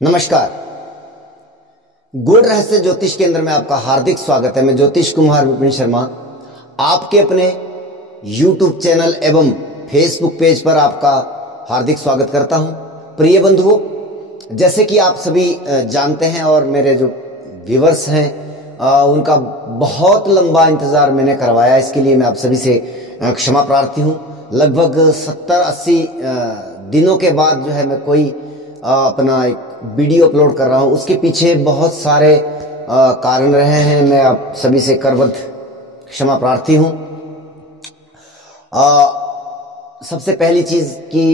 नमस्कार। गूढ़ रहस्य ज्योतिष केंद्र में आपका हार्दिक स्वागत है। मैं ज्योतिष कुमार विपिन शर्मा आपके अपने YouTube चैनल एवं Facebook पेज पर आपका हार्दिक स्वागत करता हूं। प्रिय बंधुओं, जैसे कि आप सभी जानते हैं और मेरे जो व्यूवर्स हैं उनका बहुत लंबा इंतजार मैंने करवाया, इसके लिए मैं आप सभी से क्षमा प्रार्थी हूं। लगभग 70-80 दिनों के बाद जो है मैं कोई अपना एक वीडियो अपलोड कर रहा हूं। उसके पीछे बहुत सारे कारण रहे हैं, मैं आप सभी से करबद्ध क्षमा प्रार्थी हूं। सबसे पहली चीज कि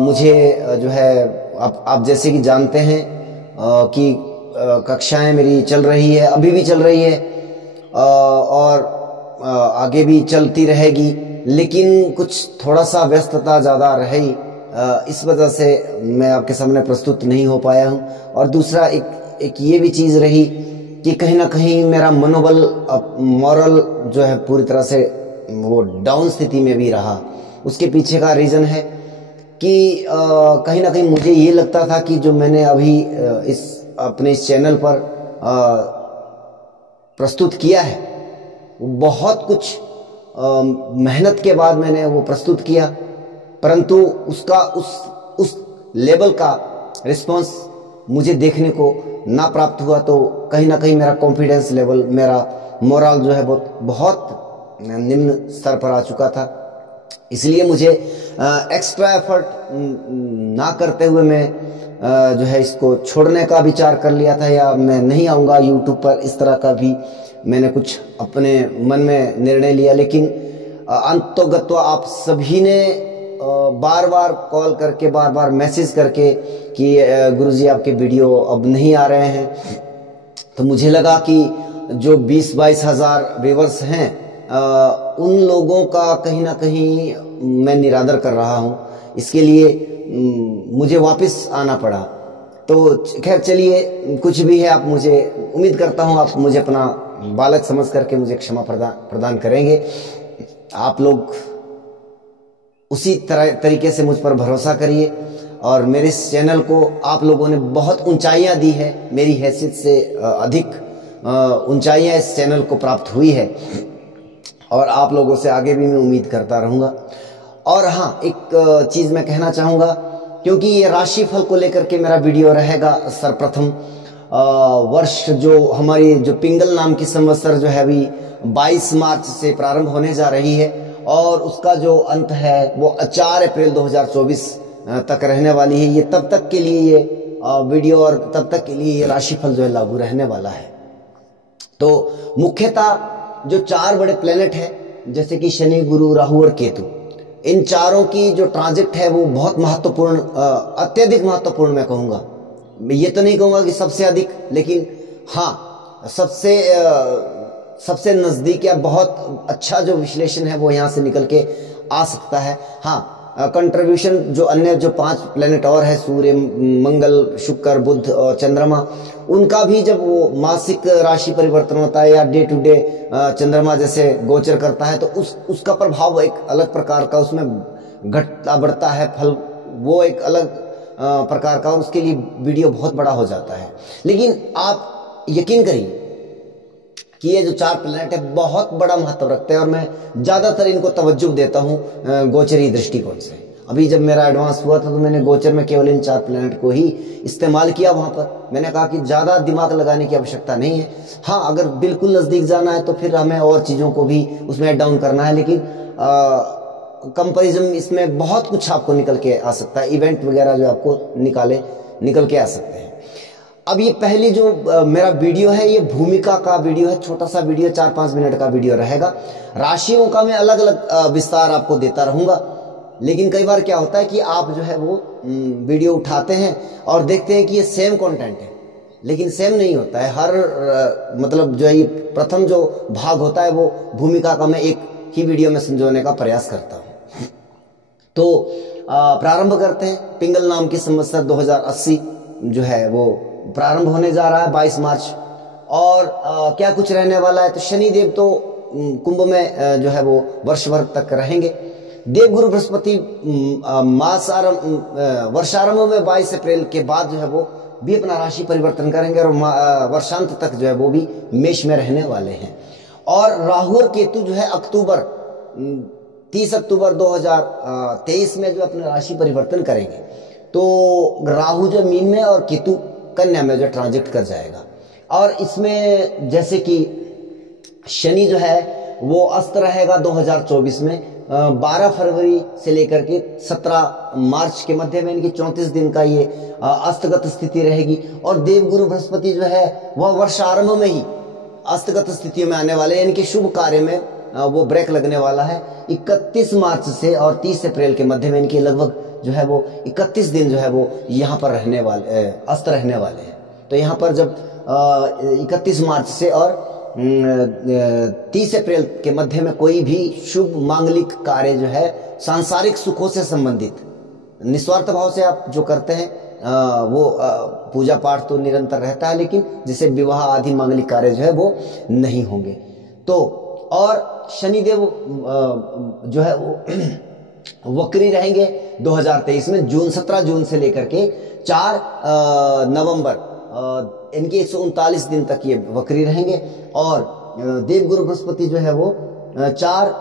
मुझे जो है आप जैसे कि जानते हैं कि कक्षाएं मेरी चल रही है, अभी भी चल रही है और आगे भी चलती रहेगी, लेकिन कुछ थोड़ा सा व्यस्तता ज़्यादा रही, इस वजह से मैं आपके सामने प्रस्तुत नहीं हो पाया हूं। और दूसरा एक ये भी चीज़ रही कि कहीं ना कहीं मेरा मनोबल मॉरल जो है पूरी तरह से वो डाउन स्थिति में भी रहा। उसके पीछे का रीज़न है कि कहीं ना कहीं मुझे ये लगता था कि जो मैंने अभी अपने इस चैनल पर प्रस्तुत किया है वो बहुत कुछ मेहनत के बाद मैंने वो प्रस्तुत किया, परंतु उसका उस लेवल का रिस्पांस मुझे देखने को ना प्राप्त हुआ। तो कहीं ना कहीं मेरा कॉन्फिडेंस लेवल, मेरा मोरल जो है बहुत निम्न स्तर पर आ चुका था। इसलिए मुझे एक्स्ट्रा एफर्ट ना करते हुए मैं जो है इसको छोड़ने का विचार कर लिया था, या मैं नहीं आऊँगा यूट्यूब पर, इस तरह का भी मैंने कुछ अपने मन में निर्णय लिया। लेकिन अंततोगत्वा आप सभी ने बार बार कॉल करके, बार बार मैसेज करके कि गुरुजी आपके वीडियो अब नहीं आ रहे हैं, तो मुझे लगा कि जो 20-22 हज़ार व्यूवर्स हैं उन लोगों का कहीं ना कहीं मैं निरादर कर रहा हूं। इसके लिए मुझे वापस आना पड़ा। तो खैर चलिए, कुछ भी है, आप मुझे, उम्मीद करता हूं आप मुझे अपना बालक समझ करके मुझे क्षमा प्रदान करेंगे। आप लोग उसी तरीके से मुझ पर भरोसा करिए और मेरे इस चैनल को आप लोगों ने बहुत ऊंचाइयां दी है, मेरी हैसियत से अधिक ऊंचाइयां इस चैनल को प्राप्त हुई है और आप लोगों से आगे भी मैं उम्मीद करता रहूँगा। और हाँ, एक चीज़ मैं कहना चाहूँगा, क्योंकि ये राशिफल को लेकर के मेरा वीडियो रहेगा सर्वप्रथम। वर्ष जो हमारी जो पिंगल नाम की संवत्सर जो है अभी 22 मार्च से प्रारंभ होने जा रही है और उसका जो अंत है वो 4 अप्रैल 2024 तक रहने वाली है। ये तब तक के लिए ये वीडियो और तब तक के लिए ये राशिफल जो है लागू रहने वाला है। तो मुख्यतः जो 4 बड़े प्लेनेट है जैसे कि शनि, गुरु, राहु और केतु, इन चारों की जो ट्रांजिट है वो बहुत महत्वपूर्ण, अत्यधिक महत्वपूर्ण मैं कहूँगा। ये तो नहीं कहूँगा कि सबसे अधिक, लेकिन हाँ सबसे नज़दीक या बहुत अच्छा जो विश्लेषण है वो यहाँ से निकल के आ सकता है। हाँ, कंट्रीब्यूशन जो अन्य जो 5 प्लेनेट और है, सूर्य, मंगल, शुक्र, बुध और चंद्रमा, उनका भी जब वो मासिक राशि परिवर्तन होता है या डे टू डे चंद्रमा जैसे गोचर करता है तो उसका प्रभाव एक अलग प्रकार का, उसमें घटता बढ़ता है फल, वो एक अलग प्रकार का, और उसके लिए वीडियो बहुत बड़ा हो जाता है। लेकिन आप यकीन करिए कि ये जो 4 प्लैनेट है बहुत बड़ा महत्व रखते हैं और मैं ज़्यादातर इनको तवज्जो देता हूँ गोचरी दृष्टिकोण से। अभी जब मेरा एडवांस हुआ था तो मैंने गोचर में केवल इन 4 प्लैनेट को ही इस्तेमाल किया। वहाँ पर मैंने कहा कि ज़्यादा दिमाग लगाने की आवश्यकता नहीं है। हाँ, अगर बिल्कुल नज़दीक जाना है तो फिर हमें और चीज़ों को भी उसमें ऐड डाउन करना है, लेकिन कंपैरिजन इसमें बहुत कुछ आपको निकल के आ सकता है, इवेंट वगैरह जो आपको निकल के आ सकते हैं। अब ये पहली जो मेरा वीडियो है ये भूमिका का वीडियो है, छोटा सा वीडियो, 4-5 मिनट का वीडियो रहेगा। राशियों का मैं अलग अलग विस्तार आपको देता रहूंगा, लेकिन कई बार क्या होता है कि आप जो है वो वीडियो उठाते हैं और देखते हैं कि ये सेम कंटेंट है, लेकिन सेम नहीं होता है। हर मतलब जो है ये प्रथम जो भाग होता है वो भूमिका का मैं एक ही वीडियो में संजोने का प्रयास करता हूँ। तो प्रारंभ करते हैं। पिंगल नाम की संवत्सर 2080 जो है वो प्रारंभ होने जा रहा है 22 मार्च। और क्या कुछ रहने वाला है, तो शनिदेव तो कुंभ में जो है वो वर्ष भर तक रहेंगे। देवगुरु बृहस्पति वर्षारंभ में 22 अप्रैल के बाद जो है वो भी अपना राशि परिवर्तन करेंगे और वर्षांत तक जो है वो भी मेष में रहने वाले हैं। और राहु और केतु जो है 30 अक्टूबर 2023 में जो अपना राशि परिवर्तन करेंगे। तो राहु जो मीन में और केतु कन्या में जो ट्रांजिट कर जाएगा। और इसमें जैसे कि शनि जो है वो अस्त रहेगा 2024 में 12 फरवरी से लेकर के 17 मार्च के मध्य में, इनकी 34 दिन का ये अस्तगत स्थिति रहेगी। और देवगुरु बृहस्पति जो है वह वर्षारंभ में ही अस्तगत स्थितियों में आने वाले, इनके शुभ कार्य में वो ब्रेक लगने वाला है 31 मार्च से, और 30 अप्रैल के मध्य में इनके लगभग जो है वो 31 दिन जो है वो यहाँ पर रहने वाले, अस्त रहने वाले हैं। तो यहाँ पर जब 31 मार्च से और 30 अप्रैल के मध्य में कोई भी शुभ मांगलिक कार्य जो है सांसारिक सुखों से संबंधित निस्वार्थ भाव से आप जो करते हैं वो पूजा पाठ तो निरंतर रहता है, लेकिन जैसे विवाह आदि मांगलिक कार्य जो है वो नहीं होंगे। तो और शनिदेव जो है वो वक्री रहेंगे 2023 में 17 जून से लेकर के 4 नवंबर, इनके 139 दिन तक ये वक्री रहेंगे। और देवगुरु बृहस्पति जो है वो 4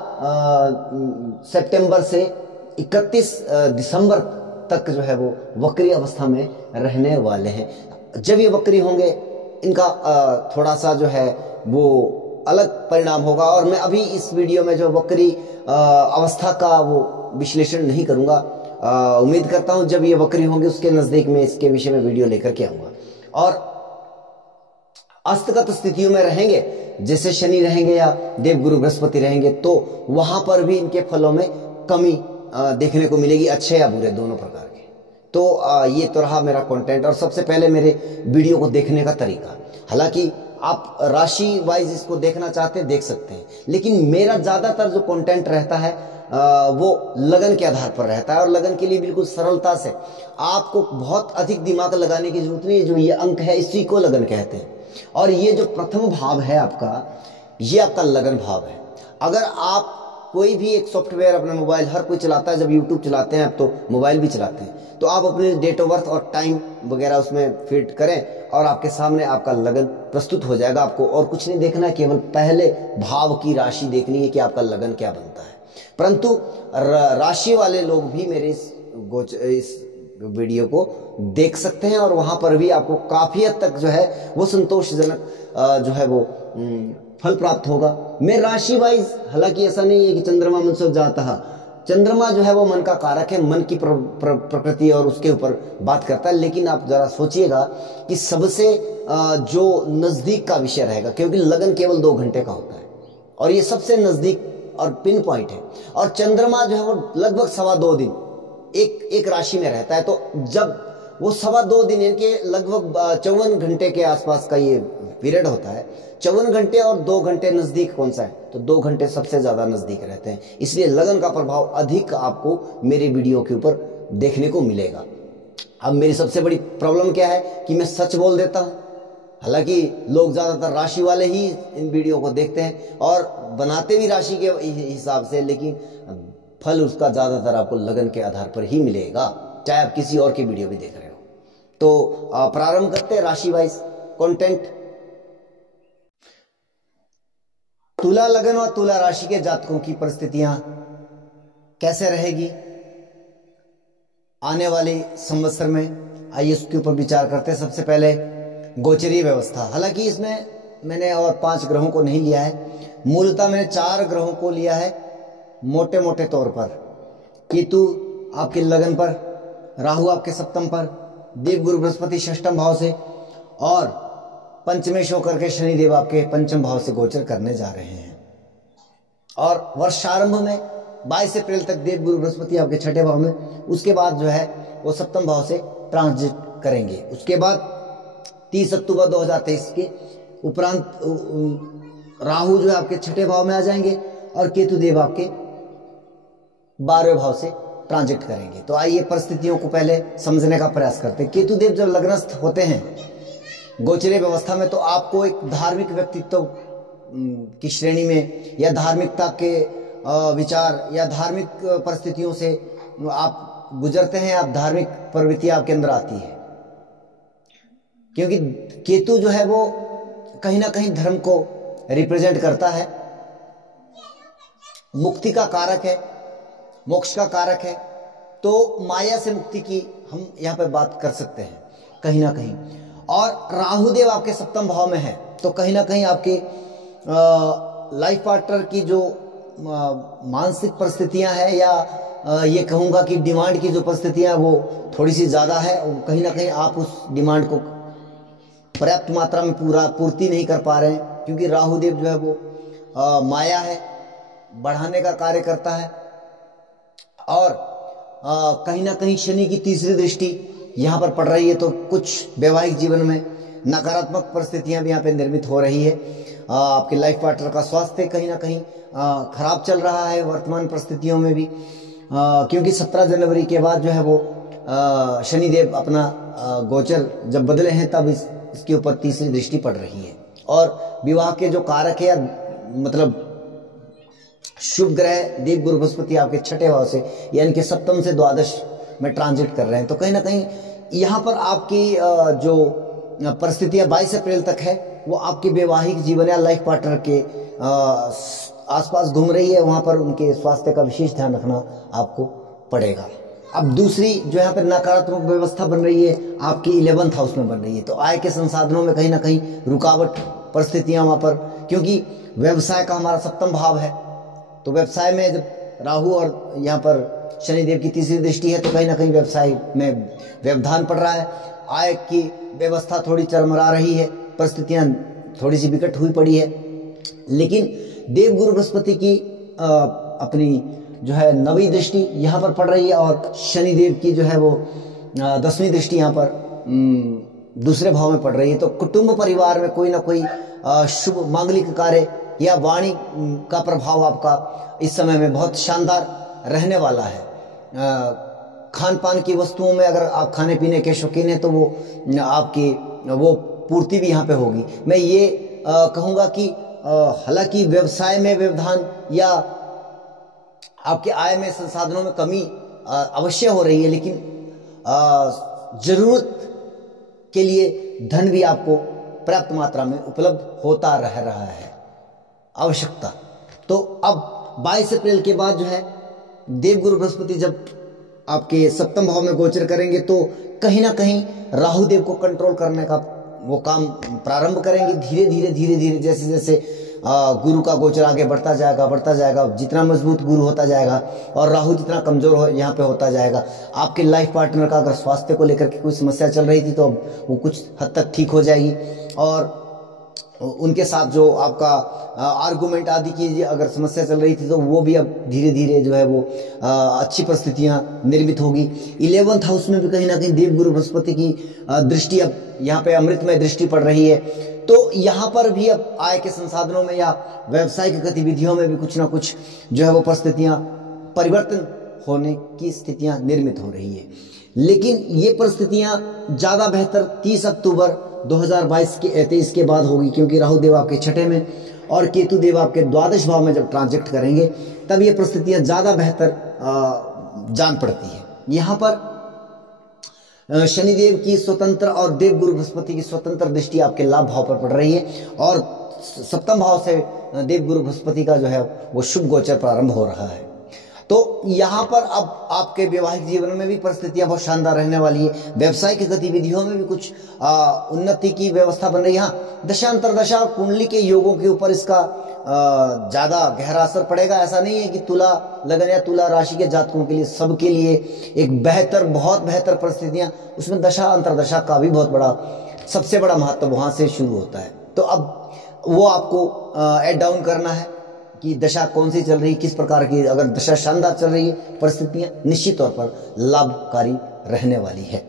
सितंबर से 31 दिसंबर तक जो है वो वक्री अवस्था में रहने वाले हैं। जब ये वक्री होंगे इनका थोड़ा सा जो है वो अलग परिणाम होगा। और मैं अभी इस वीडियो में जो वक्री अवस्था का वो विश्लेषण नहीं करूंगा, उम्मीद करता हूं जब ये वक्री होंगे उसके नजदीक में इसके विषय में वीडियो लेकर के आऊंगा। और अस्तगत स्थितियों में रहेंगे जैसे शनि रहेंगे या देवगुरु बृहस्पति रहेंगे, तो वहां पर भी इनके फलों में कमी देखने को मिलेगी, अच्छे या बुरे दोनों प्रकार के। तो ये तो रहा मेरा कंटेंट और सबसे पहले मेरे वीडियो को देखने का तरीका। हालांकि आप राशि वाइज इसको देखना चाहते हैं देख सकते हैं, लेकिन मेरा ज्यादातर जो कंटेंट रहता है वो लगन के आधार पर रहता है। और लगन के लिए बिल्कुल सरलता से, आपको बहुत अधिक दिमाग लगाने की जरूरत नहीं है। जो ये अंक है इसी को लगन कहते हैं। और ये जो प्रथम भाव है आपका, ये आपका लगन भाव है। अगर आप कोई भी एक सॉफ्टवेयर अपना मोबाइल, हर कोई चलाता है, जब यूट्यूब चलाते हैं आप तो मोबाइल भी चलाते हैं, तो आप अपने डेट ऑफ बर्थ और टाइम वगैरह उसमें फिट करें और आपके सामने आपका लगन प्रस्तुत हो जाएगा। आपको और कुछ नहीं देखना है, केवल पहले भाव की राशि देखनी है कि आपका लगन क्या बनता है। परंतु राशि वाले लोग भी मेरे इस वीडियो को देख सकते हैं और वहां पर भी आपको काफी हद तक जो है वो संतोषजनक जो है वो फल प्राप्त होगा। मैं राशि वाइज, हालांकि ऐसा नहीं है कि चंद्रमा मनसो जाता है, चंद्रमा जो है वो मन का कारक है, मन की प्रकृति और उसके ऊपर बात करता है। लेकिन आप जरा सोचिएगा कि सबसे जो नजदीक का विषय रहेगा, क्योंकि लगन केवल 2 घंटे का होता है और ये सबसे नजदीक और पिन पॉइंट है। और चंद्रमा जो है वो लगभग 2.25 दिन एक राशि में रहता है। तो जब वो 2.25 दिन, इनके लगभग 54 घंटे के आसपास का ये पीरियड होता है। 54 घंटे और 2 घंटे नजदीक कौन सा है? तो 2 घंटे सबसे ज्यादा नजदीक रहते हैं। इसलिए लगन का प्रभाव अधिक आपको मेरे वीडियो के ऊपर देखने को मिलेगा। अब मेरी सबसे बड़ी प्रॉब्लम क्या है कि मैं सच बोल देता हूं। हालांकि लोग ज्यादातर राशि वाले ही इन वीडियो को देखते हैं और बनाते भी राशि के हिसाब से, लेकिन फल उसका ज्यादातर आपको लगन के आधार पर ही मिलेगा, चाहे आप किसी और की वीडियो भी देख रहे हो। तो प्रारंभ करते हैं राशि वाइज कंटेंट। तुला लगन और तुला राशि के जातकों की परिस्थितियां कैसे रहेगी आने वाले संवत्सर में, आइए उसके ऊपर विचार करते हैं। सबसे पहले गोचरीय व्यवस्था। हालांकि इसमें मैंने और 5 ग्रहों को नहीं लिया है, मूलतः मैंने 4 ग्रहों को लिया है मोटे मोटे तौर पर। केतु आपके लगन पर, राहु आपके सप्तम पर, देवगुरु बृहस्पति षष्ठम भाव से और पंचमेश होकर के शनिदेव आपके पंचम भाव से गोचर करने जा रहे हैं। और वर्षारंभ में 22 अप्रैल तक देवगुरु बृहस्पति आपके 6ठे भाव में, उसके बाद जो है वो सप्तम भाव से ट्रांजिट करेंगे। उसके बाद 30 अक्टूबर 2023 के उपरांत राहु जो है आपके 6ठे भाव में आ जाएंगे और केतु देव आपके 12वें भाव से ट्रांजिट करेंगे। तो आइए परिस्थितियों को पहले समझने का प्रयास करते हैं। केतु देव जब लग्नस्थ होते हैं गोचरीय व्यवस्था में, तो आपको एक धार्मिक व्यक्तित्व की श्रेणी में या धार्मिकता के विचार या धार्मिक परिस्थितियों से आप गुजरते हैं, आप धार्मिक प्रवृत्ति आपके अंदर आती है, क्योंकि केतु जो है वो कहीं ना कहीं धर्म को रिप्रेजेंट करता है, मुक्ति का कारक है, मोक्ष का कारक है। तो माया से मुक्ति की हम यहाँ पे बात कर सकते हैं कहीं ना कहीं। और राहुदेव आपके सप्तम भाव में है, तो कहीं ना कहीं आपके लाइफ पार्टनर की जो मानसिक परिस्थितियां हैं, या ये कहूँगा कि डिमांड की जो परिस्थितियां वो थोड़ी सी ज़्यादा है, कहीं ना कहीं आप उस डिमांड को पर्याप्त मात्रा में पूर्ति नहीं कर पा रहे हैं, क्योंकि राहुदेव जो है वो माया है, बढ़ाने का कार्य करता है। और कहीं ना कहीं शनि की तीसरी दृष्टि यहाँ पर पड़ रही है, तो कुछ वैवाहिक जीवन में नकारात्मक परिस्थितियां भी यहाँ पे निर्मित हो रही है। आपके लाइफ पार्टनर का स्वास्थ्य कहीं ना कहीं खराब चल रहा है वर्तमान परिस्थितियों में भी, क्योंकि 17 जनवरी के बाद जो है वो शनिदेव अपना गोचर जब बदले हैं तब इसके ऊपर तीसरी दृष्टि पड़ रही है। और विवाह के जो कारक है, मतलब शुभ ग्रह देव गुरु बृहस्पति आपके छठे भाव से यानी कि सप्तम से द्वादश में ट्रांजिट कर रहे हैं, तो कहीं ना कहीं यहाँ पर आपकी जो परिस्थितियां 22 अप्रैल तक है वो आपके वैवाहिक जीवन या लाइफ पार्टनर के आसपास घूम रही है, वहां पर उनके स्वास्थ्य का विशेष ध्यान रखना आपको पड़ेगा। अब दूसरी जो यहाँ पर नकारात्मक व्यवस्था बन रही है आपकी 11th हाउस में बन रही है, तो आय के संसाधनों में कहीं ना कहीं रुकावट परिस्थितियां वहां पर, क्योंकि व्यवसाय का हमारा सप्तम भाव है, तो व्यवसाय में जब राहु और यहाँ पर शनिदेव की तीसरी दृष्टि है तो कहीं ना कहीं व्यवसाय में व्यवधान पड़ रहा है, आय की व्यवस्था थोड़ी चरमरा रही है, परिस्थितियां थोड़ी सी विकट हुई पड़ी है। लेकिन देव गुरु बृहस्पति की अपनी जो है 9वीं दृष्टि यहाँ पर पड़ रही है, और शनिदेव की जो है वो 10वीं दृष्टि यहाँ पर दूसरे भाव में पड़ रही है। तो कुटुंब परिवार में कोई ना कोई शुभ मांगलिक कार्य या वाणी का प्रभाव आपका इस समय में बहुत शानदार रहने वाला है। खान पान की वस्तुओं में अगर आप खाने पीने के शौकीन हैं तो वो आपकी वो पूर्ति भी यहाँ पे होगी। मैं ये कहूँगा कि हालांकि व्यवसाय में व्यवधान या आपके आय में संसाधनों में कमी अवश्य हो रही है, लेकिन जरूरत के लिए धन भी आपको पर्याप्त मात्रा में उपलब्ध होता रह रहा है, आवश्यकता। तो अब 22 अप्रैल के बाद जो है देव गुरु बृहस्पति जब आपके सप्तम भाव में गोचर करेंगे तो कहीं ना कहीं राहु देव को कंट्रोल करने का वो काम प्रारंभ करेंगे। धीरे धीरे जैसे जैसे गुरु का गोचर आगे बढ़ता जाएगा, जितना मजबूत गुरु होता जाएगा और राहु जितना कमजोर हो यहाँ पे होता जाएगा। आपके लाइफ पार्टनर का अगर स्वास्थ्य को लेकर के कोई समस्या चल रही थी तो अब वो कुछ हद तक ठीक हो जाएगी, और उनके साथ जो आपका आर्गुमेंट आदि की अगर समस्या चल रही थी तो वो भी अब धीरे धीरे जो है वो अच्छी परिस्थितियां निर्मित होगी। 11th हाउस में भी कहीं ना कहीं देव गुरु बृहस्पति की दृष्टि अब यहाँ पे अमृतमय दृष्टि पड़ रही है, तो यहाँ पर भी अब आय के संसाधनों में या व्यावसायिक गतिविधियों में भी कुछ ना कुछ जो है वो परिस्थितियां परिवर्तन होने की स्थितियां निर्मित हो रही है। लेकिन ये परिस्थितियां ज्यादा बेहतर 30 अक्टूबर 2023 के बाद होगी, क्योंकि राहु देव आपके छठे में और केतु देव आपके द्वादश भाव में जब ट्रांजिट करेंगे तब ये परिस्थितियां ज्यादा बेहतर जान पड़ती है। यहाँ पर शनिदेव की स्वतंत्र और देव गुरु बृहस्पति की स्वतंत्र दृष्टि आपके लाभ भाव पर पड़ रही है, और सप्तम भाव से देव गुरु बृहस्पति का जो है वो शुभ गोचर प्रारंभ हो रहा है। तो यहाँ पर अब आपके वैवाहिक जीवन में भी परिस्थितियां बहुत शानदार रहने वाली है, व्यवसायिक गतिविधियों में भी कुछ उन्नति की व्यवस्था बन रही है। हाँ, दशांतर दशा कुंडली के योगों के ऊपर इसका ज्यादा गहरा असर पड़ेगा। ऐसा नहीं है कि तुला लगन या तुला राशि के जातकों के लिए सबके लिए एक बेहतर बहुत बेहतर परिस्थितियां, उसमें दशा अंतरदशा का भी बहुत बड़ा सबसे बड़ा महत्व वहां से शुरू होता है। तो अब वो आपको एड डाउन करना है कि दशा कौन सी चल रही, किस प्रकार की। अगर दशा शानदार चल रही है परिस्थितियां निश्चित तौर पर लाभकारी रहने वाली है।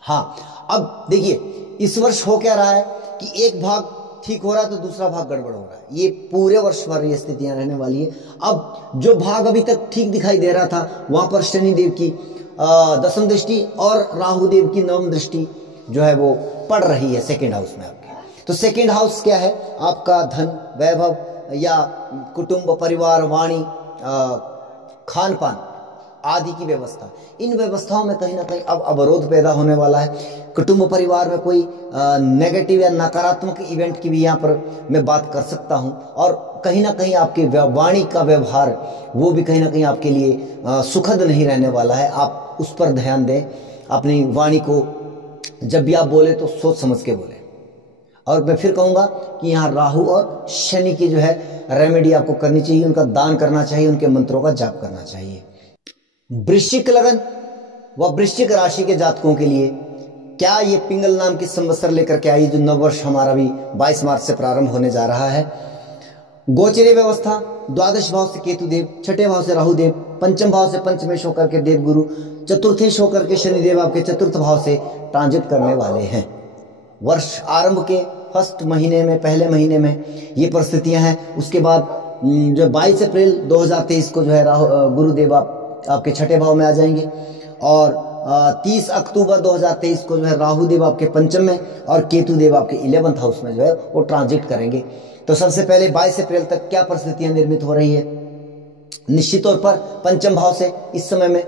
हाँ, अब देखिए इस वर्ष हो क्या रहा है कि एक भाग ठीक हो रहा है तो दूसरा भाग गड़बड़ हो रहा है, ये पूरे वर्ष भर ये स्थितियां रहने वाली है। अब जो भाग अभी तक ठीक दिखाई दे रहा था वहां पर शनिदेव की 10वीं दृष्टि और राहु देव की 9वीं दृष्टि जो है वो पड़ रही है सेकेंड हाउस में आपके। तो सेकेंड हाउस क्या है? आपका धन, वैभव या कुटुंब, परिवार, वाणी, खान पान आदि की व्यवस्था, इन व्यवस्थाओं में कहीं ना कहीं अब अवरोध पैदा होने वाला है। कुटुंब परिवार में कोई नेगेटिव या नकारात्मक इवेंट की भी यहाँ पर मैं बात कर सकता हूँ। और कहीं ना कहीं आपकी वाणी का व्यवहार वो भी कहीं ना कहीं आपके लिए सुखद नहीं रहने वाला है। आप उस पर ध्यान दें, अपनी वाणी को जब भी आप बोले तो सोच समझ के बोले। और मैं फिर कहूँगा कि यहाँ राहु और शनि की जो है रेमेडी आपको करनी चाहिए, उनका दान करना चाहिए, उनके मंत्रों का जाप करना चाहिए। वृश्चिक लगन व वृश्चिक राशि के जातकों के लिए क्या ये पिंगल नाम की संवत्सर लेकर के आई, जो नववर्ष हमारा भी 22 मार्च से प्रारंभ होने जा रहा है। गोचरीय व्यवस्था, द्वादश भाव से केतु देव, छठे भाव से राहु देव, पंचम भाव से पंचमेश होकर के देव गुरु, चतुर्थेश होकर के शनिदेव आपके चतुर्थ भाव से ट्रांजिट करने वाले हैं। वर्ष आरंभ के फर्स्ट महीने में, पहले महीने में ये परिस्थितियां हैं। उसके बाद जो 22 अप्रैल 2023 को जो है गुरुदेव आपके छठे भाव में आ जाएंगे और 30 अक्टूबर 2023 को जो है राहु देव आपके पंचम में और केतु देव आपके 11th हाउस में जो है वो ट्रांजिट करेंगे। तो सबसे पहले 22 अप्रैल तक क्या परिस्थितियां निर्मित हो रही है? निश्चित तौर पर पंचम भाव से इस समय में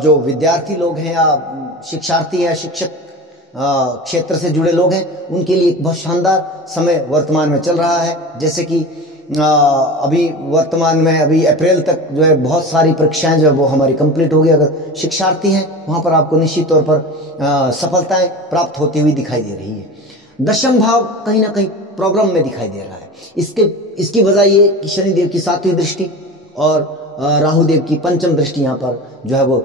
जो विद्यार्थी लोग हैं या शिक्षार्थी या शिक्षक क्षेत्र से जुड़े लोग हैं, उनके लिए एक बहुत शानदार समय वर्तमान में चल रहा है। जैसे कि अभी वर्तमान में अभी अप्रैल तक जो है बहुत सारी परीक्षाएं जो है वो हमारी कंप्लीट हो गई। अगर शिक्षार्थी हैं वहां पर आपको निश्चित तौर पर सफलताएं प्राप्त होती हुई दिखाई दे रही है। दशम भाव कहीं ना कहीं प्रॉब्लम में दिखाई दे रहा है। इसकी वजह ये कि शनिदेव की 7वीं दृष्टि और राहु देव की पंचम दृष्टि यहाँ पर जो है वो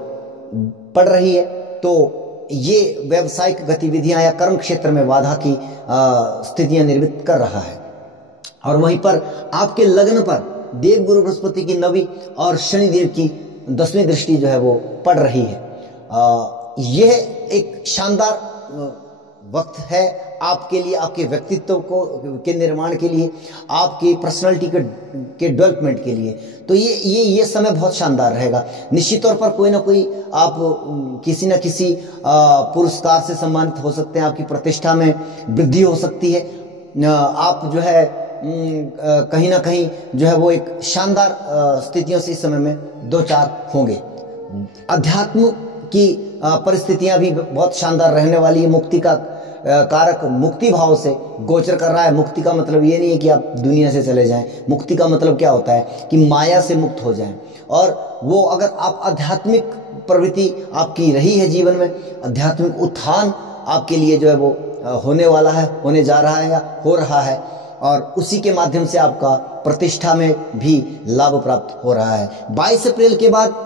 पड़ रही है। तो ये व्यावसायिक गतिविधियां या कर्म क्षेत्र में बाधा की स्थितियां निर्मित कर रहा है। और वहीं पर आपके लग्न पर देव गुरु बृहस्पति की 9वीं और शनिदेव की 10वीं दृष्टि जो है वो पड़ रही है। यह एक शानदार वक्त है आपके लिए, आपके व्यक्तित्व के निर्माण के लिए, आपकी पर्सनालिटी के डेवलपमेंट के लिए। तो ये समय बहुत शानदार रहेगा। निश्चित तौर पर कोई ना कोई आप किसी न किसी पुरस्कार से सम्मानित हो सकते हैं, आपकी प्रतिष्ठा में वृद्धि हो सकती है। आप जो है कहीं ना कहीं जो है वो एक शानदार स्थितियों से इस समय में दो चार होंगे। अध्यात्म की परिस्थितियां भी बहुत शानदार रहने वाली है। मुक्ति का कारक मुक्ति भाव से गोचर कर रहा है। मुक्ति का मतलब ये नहीं है कि आप दुनिया से चले जाएं। मुक्ति का मतलब क्या होता है कि माया से मुक्त हो जाएं। और वो अगर आप आध्यात्मिक प्रवृत्ति आपकी रही है जीवन में, आध्यात्मिक उत्थान आपके लिए जो है वो होने वाला है, होने जा रहा है या हो रहा है, और उसी के माध्यम से आपका प्रतिष्ठा में भी लाभ प्राप्त हो रहा है। 22 अप्रैल के बाद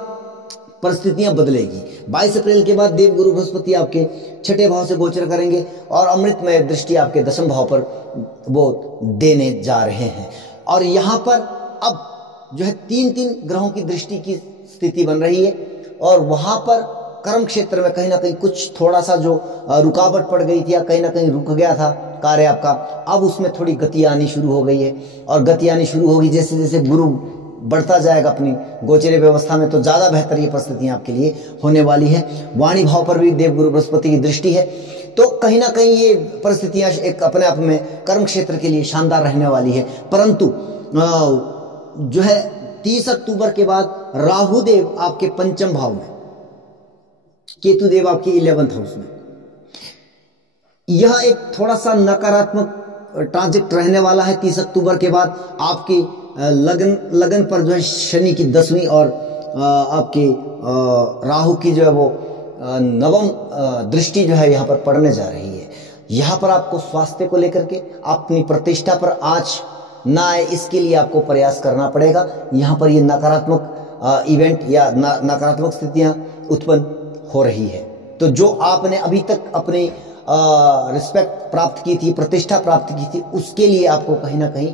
परिस्थितियां बदलेगी। 22 अप्रैल के बाद देव गुरु बृहस्पति आपके छठे भाव से गोचर करेंगे और अमृतमय दृष्टि आपके दशम भाव पर वो देने जा रहे हैं। और यहाँ पर अब जो है 3-3 ग्रहों की दृष्टि की स्थिति बन रही है। और वहां पर कर्म क्षेत्र में कहीं ना कहीं कुछ थोड़ा सा जो रुकावट पड़ गई थी या कहीं ना कहीं रुक गया था कार्य आपका, अब उसमें थोड़ी गति आनी शुरू हो गई है। और गति आनी शुरू होगी जैसे जैसे गुरु बढ़ता जाएगा अपनी गोचरीय व्यवस्था में, तो ज्यादा बेहतर ये परिस्थितियां आपके लिए होने वाली है। वाणी भाव पर भी देव गुरु बृहस्पति की दृष्टि है। तो कहीं ना कहीं ये परिस्थितियां एक अपने आप में कर्म क्षेत्र के लिए शानदार रहने वाली है। परंतु जो है 30 अक्टूबर के बाद राहु देव आपके पंचम भाव में, केतु देव आपके 11th हाउस में, यह एक थोड़ा सा नकारात्मक ट्रांजिट रहने वाला है। 30 अक्टूबर के बाद आपकी लगन पर जो है शनि की 10वीं और आपकी राहु की जो है वो 9वीं दृष्टि जो है यहाँ पर पड़ने जा रही है। यहाँ पर आपको स्वास्थ्य को लेकर के अपनी प्रतिष्ठा पर आंच ना आए, इसके लिए आपको प्रयास करना पड़ेगा। यहाँ पर ये नकारात्मक इवेंट या नकारात्मक स्थितियां उत्पन्न हो रही है। तो जो आपने अभी तक अपनी रिस्पेक्ट प्राप्त की थी, प्रतिष्ठा प्राप्त की थी, उसके लिए आपको कहीं ना कहीं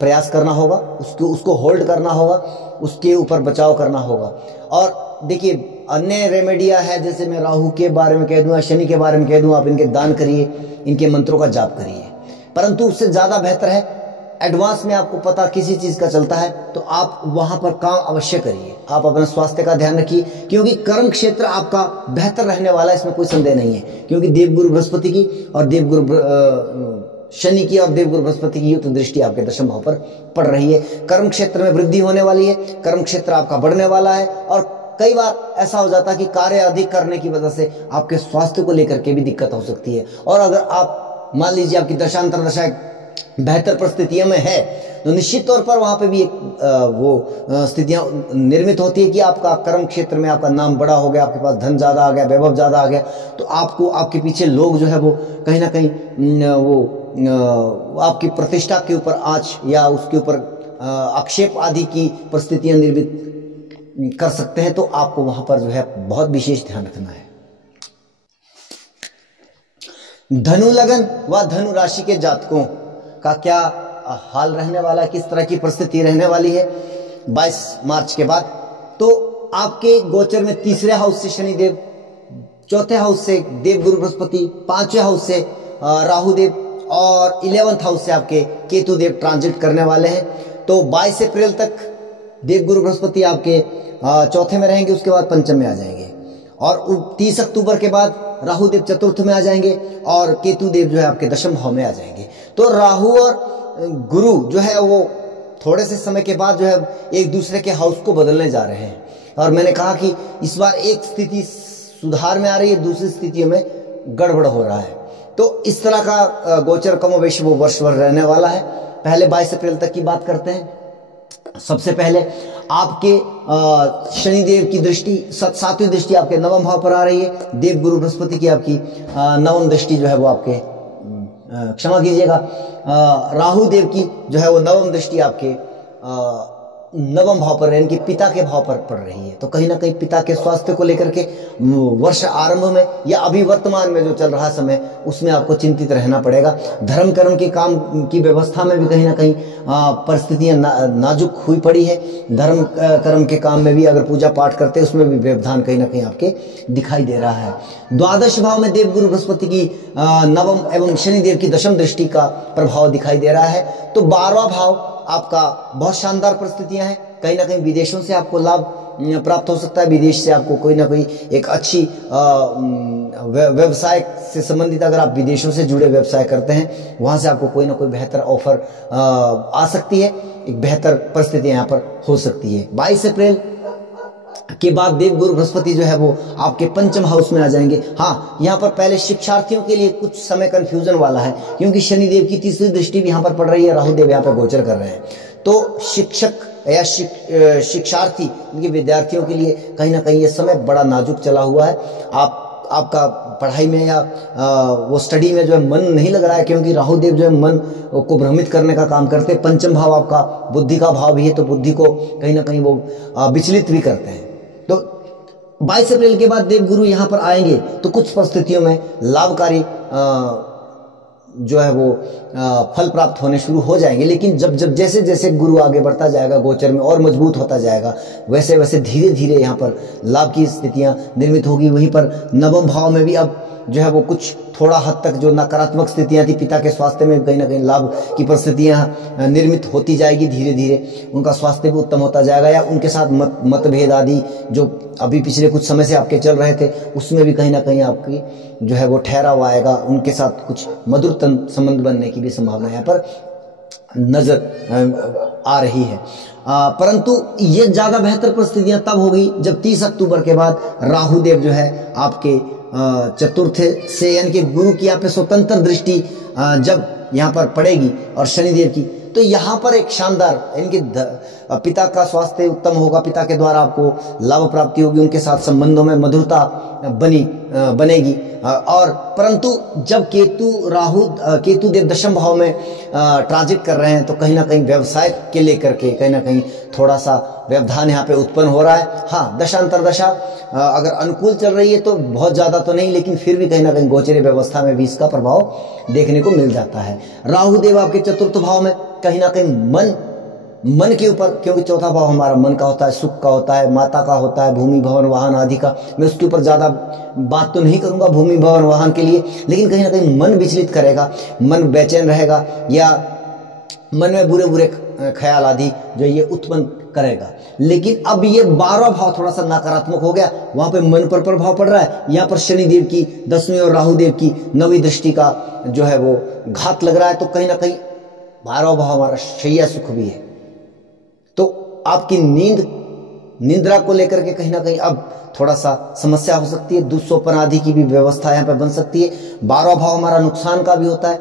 प्रयास करना होगा, उसको होल्ड करना होगा, उसके ऊपर बचाव करना होगा। और देखिए अन्य रेमेडिया है, जैसे मैं राहु के बारे में कह दूं या शनि के बारे में कह दूं, आप इनके दान करिए, इनके मंत्रों का जाप करिए। परंतु उससे ज्यादा बेहतर है एडवांस में आपको पता किसी चीज का चलता है तो आप वहां पर काम अवश्य करिए। आप अपने स्वास्थ्य का ध्यान रखिए, क्योंकि कर्म क्षेत्र आपका बेहतर रहने वाला है, इसमें कोई संदेह नहीं है। क्योंकि देवगुरु बृहस्पति की और देवगुरु शनि की और देवगुरु बृहस्पति की युक्त दृष्टि आपके दशम भाव पर पड़ रही है। कर्म क्षेत्र में वृद्धि होने वाली है, कर्म क्षेत्र आपका बढ़ने वाला है। और कई बार ऐसा हो जाता है कि कार्य अधिक करने की वजह से आपके स्वास्थ्य को लेकर के भी दिक्कत हो सकती है। और अगर आप मान लीजिए आपकी दशांतर दशा बेहतर परिस्थितियों में है तो निश्चित तौर पर वहां पे भी एक वो स्थितियां निर्मित होती है कि आपका कर्म क्षेत्र में आपका नाम बड़ा हो गया, आपके पास धन ज्यादा आ गया, वैभव ज्यादा आ गया, तो आपको आपके पीछे लोग जो है वो कहीं ना कहीं वो आपकी प्रतिष्ठा के ऊपर आंच या उसके ऊपर आक्षेप आदि की परिस्थितियां निर्मित कर सकते हैं। तो आपको वहां पर जो है बहुत विशेष ध्यान रखना है। धनु लगन व धनु राशि के जातकों का क्या हाल रहने वाला है, किस तरह की परिस्थिति रहने वाली है 22 मार्च के बाद। तो आपके गोचर में तीसरे हाउस से शनिदेव, चौथे हाउस से देव गुरु बृहस्पति, पांचवें हाउस से राहु देव और 11th हाउस से आपके केतु देव ट्रांजिट करने वाले हैं। तो 22 अप्रैल तक देव गुरु बृहस्पति आपके चौथे में रहेंगे, उसके बाद पंचम में आ जाएंगे। और 30 अक्टूबर के बाद राहु देव चतुर्थ में आ जाएंगे और केतु देव जो है आपके दशम भाव में आ जाएंगे। तो राहु और गुरु जो है वो थोड़े से समय के बाद जो है एक दूसरे के हाउस को बदलने जा रहे हैं। और मैंने कहा कि इस बार एक स्थिति सुधार में आ रही है, दूसरी स्थितियों में गड़बड़ हो रहा है। तो इस तरह का गोचर कमोबेश वो वर्ष भर रहने वाला है। पहले 22 अप्रैल तक की बात करते हैं। सबसे पहले आपके शनिदेव की दृष्टि, 7वीं दृष्टि आपके नवम भाव पर आ रही है। देव गुरु बृहस्पति की आपकी नवम दृष्टि जो है वो आपके क्षमा कीजिएगा राहु देव की जो है वो नवम दृष्टि आपके नवम भाव पर, इनके पिता के भाव पर पड़ रही है। तो कहीं ना कहीं पिता के स्वास्थ्य को लेकर के वर्ष आरंभ में या अभी वर्तमान में जो चल रहा समय उसमें आपको चिंतित रहना पड़ेगा। धर्म कर्म के काम की व्यवस्था में भी कहीं ना कहीं परिस्थितियां नाजुक हुई पड़ी है। धर्म कर्म के काम में भी अगर पूजा पाठ करते हैं उसमें भी व्यवधान कहीं ना कहीं आपके दिखाई दे रहा है। द्वादश भाव में देव गुरु बृहस्पति की नवम एवं शनिदेव की दशम दृष्टि का प्रभाव दिखाई दे रहा है। तो 12वां भाव आपका बहुत शानदार परिस्थितियां हैं। कहीं ना कहीं विदेशों से आपको लाभ प्राप्त हो सकता है। विदेश से आपको कोई ना कोई एक अच्छी व्यवसाय से संबंधित, अगर आप विदेशों से जुड़े व्यवसाय करते हैं वहां से आपको कोई ना कोई बेहतर ऑफर आ सकती है। एक बेहतर परिस्थिति यहाँ पर हो सकती है। 22 अप्रैल के बाद देव गुरु बृहस्पति जो है वो आपके पंचम हाउस में आ जाएंगे। हाँ, यहाँ पर पहले शिक्षार्थियों के लिए कुछ समय कंफ्यूजन वाला है क्योंकि शनिदेव की तीसरी दृष्टि भी यहाँ पर पड़ रही है, राहु देव यहाँ पर गोचर कर रहे हैं। तो शिक्षक या शिक्षार्थी, उनके विद्यार्थियों के लिए कहीं ना कहीं ये समय बड़ा नाजुक चला हुआ है। आपका पढ़ाई में या वो स्टडी में जो है मन नहीं लग रहा है क्योंकि राहु देव जो है मन को भ्रमित करने का काम करते हैं। पंचम भाव आपका बुद्धि का भाव भी है, तो बुद्धि को कहीं ना कहीं वो विचलित भी करते हैं। तो 22 अप्रैल के बाद देव गुरु यहाँ पर आएंगे तो कुछ परिस्थितियों में लाभकारी जो है वो फल प्राप्त होने शुरू हो जाएंगे। लेकिन जब जैसे जैसे गुरु आगे बढ़ता जाएगा, गोचर में और मजबूत होता जाएगा, वैसे वैसे धीरे धीरे यहाँ पर लाभ की स्थितियां निर्मित होगी। वहीं पर नवम भाव में भी अब जो है वो कुछ थोड़ा हद तक जो नकारात्मक स्थितियां थी पिता के स्वास्थ्य में कहीं ना कहीं लाभ की परिस्थितियां निर्मित होती जाएगी। धीरे धीरे उनका स्वास्थ्य भी उत्तम होता जाएगा या उनके साथ मतभेद आदि जो अभी पिछले कुछ समय से आपके चल रहे थे उसमें भी कहीं ना कहीं आपकी जो है वो ठहराव आएगा। उनके साथ कुछ मधुरतम संबंध बनने की भी संभावना यहाँ पर नजर आ रही है। परंतु ये ज्यादा बेहतर परिस्थितियां तब होगी जब 30 अक्टूबर के बाद राहु देव जो है आपके चतुर्थ से यानी कि गुरु की यहाँ पे स्वतंत्र दृष्टि जब यहाँ पर पड़ेगी और शनिदेव की, तो यहाँ पर एक शानदार इनके पिता का स्वास्थ्य उत्तम होगा, पिता के द्वारा आपको लाभ प्राप्ति होगी, उनके साथ संबंधों में मधुरता बनेगी। और परंतु जब केतु देव दशम भाव में ट्रांजिट कर रहे हैं तो कहीं ना कहीं व्यवसाय के लेकर के कहीं ना कहीं थोड़ा सा व्यवधान यहाँ पे उत्पन्न हो रहा है। हाँ, दशांतर दशा अगर अनुकूल चल रही है तो बहुत ज्यादा तो नहीं, लेकिन फिर भी कहीं ना कहीं गोचरीय व्यवस्था में भी इसका प्रभाव देखने को मिल जाता है। राहु देव आपके चतुर्थ भाव में कहीं ना कहीं मन के ऊपर, क्योंकि चौथा भाव हमारा मन का होता है, सुख का होता है, माता का होता है, भूमि भवन वाहन आदि का। मैं उसके ऊपर ज्यादा बात तो नहीं करूंगा भूमि भवन वाहन के लिए, लेकिन कहीं ना कहीं मन विचलित करेगा, मन बेचैन रहेगा या मन में बुरे बुरे ख्याल आदि जो ये उत्पन्न करेगा। लेकिन अब ये 12वां भाव थोड़ा सा नकारात्मक हो गया, वहां पे मन पर प्रभाव पड़ रहा है, यहाँ पर शनिदेव की 10वीं और राहु देव की 9वीं दृष्टि का जो है वो घात लग रहा है। तो कहीं ना कहीं 12वां भाव हमारा शैया सुख भी है। तो आपकी निंद्रा को लेकर के कहीं ना कहीं अब थोड़ा सा समस्या हो सकती है। दुस्सोपन आदि की भी व्यवस्था यहाँ पे बन सकती है। 12वां भाव हमारा नुकसान का भी होता है,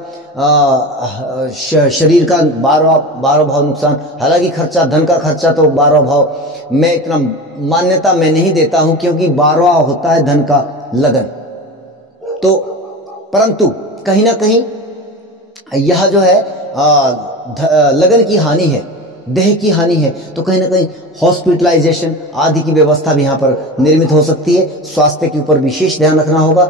शरीर का 12वां भाव नुकसान। हालांकि खर्चा, धन का खर्चा तो 12वां भाव में इतना मान्यता मैं नहीं देता हूं, क्योंकि 12वां होता है धन का लगन। तो परंतु कहीं ना कहीं यह जो है लगन की हानि है, देह की हानि है। तो कहीं ना कहीं हॉस्पिटलाइजेशन आदि की व्यवस्था भी यहाँ पर निर्मित हो सकती है। स्वास्थ्य के ऊपर विशेष ध्यान रखना होगा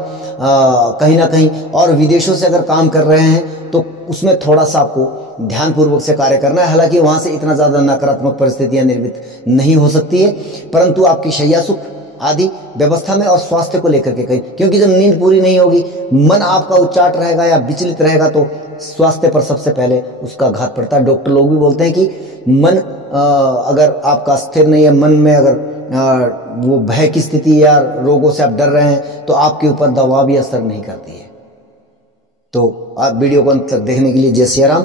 कहीं ना कहीं। और विदेशों से अगर काम कर रहे हैं तो उसमें थोड़ा सा आपको ध्यानपूर्वक से कार्य करना है। हालांकि वहां से इतना ज्यादा नकारात्मक परिस्थितियां निर्मित नहीं हो सकती है, परंतु आपकी शैया सुख आदि व्यवस्था में और स्वास्थ्य को लेकर के कहीं, क्योंकि जब नींद पूरी नहीं होगी, मन आपका उच्चाट रहेगा या विचलित रहेगा, तो स्वास्थ्य पर सबसे पहले उसका घात पड़ता है। डॉक्टर लोग भी बोलते हैं कि मन अगर आपका स्थिर नहीं है, मन में अगर वो भय की स्थिति या रोगों से आप डर रहे हैं, तो आपके ऊपर दवा भी असर नहीं करती है। तो आप वीडियो को अंत तक देखने के लिए जय सिया राम।